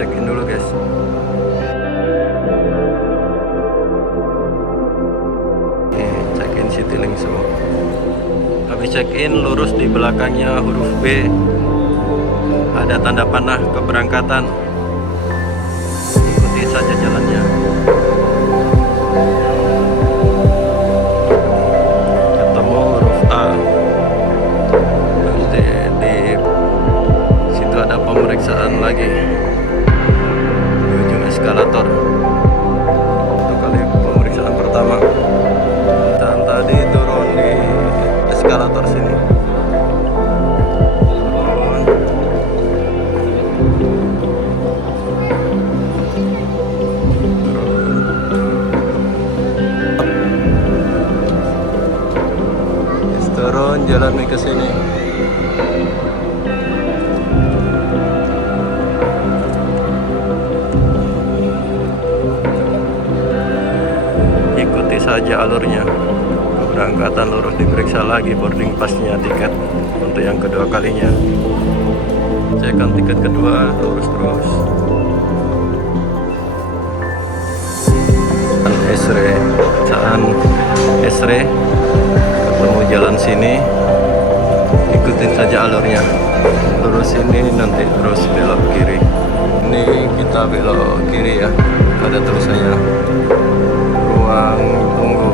Check-in dulu guys. Check-in Citylink semua. Habis check-in, lurus di belakangnya huruf B ada tanda panah keberangkatan. Ikuti saja jalannya. Ketemu huruf A. Nanti di situ ada pemeriksaan lagi di ujung eskalator. Itu kali pemeriksaan pertama. Dan tadi turun di eskalator sini. Turun jalan ke sini. Ikuti saja alurnya. Keberangkatan lurus, diperiksa lagi boarding passnya, tiket untuk yang kedua kalinya. Cekan tiket kedua, lurus terus. Esre, Esre. Ketemu jalan sini, ikutin saja alurnya, lurus ini nanti terus belok kiri. Ini kita belok kiri ya, ada tulisannya ruang tunggu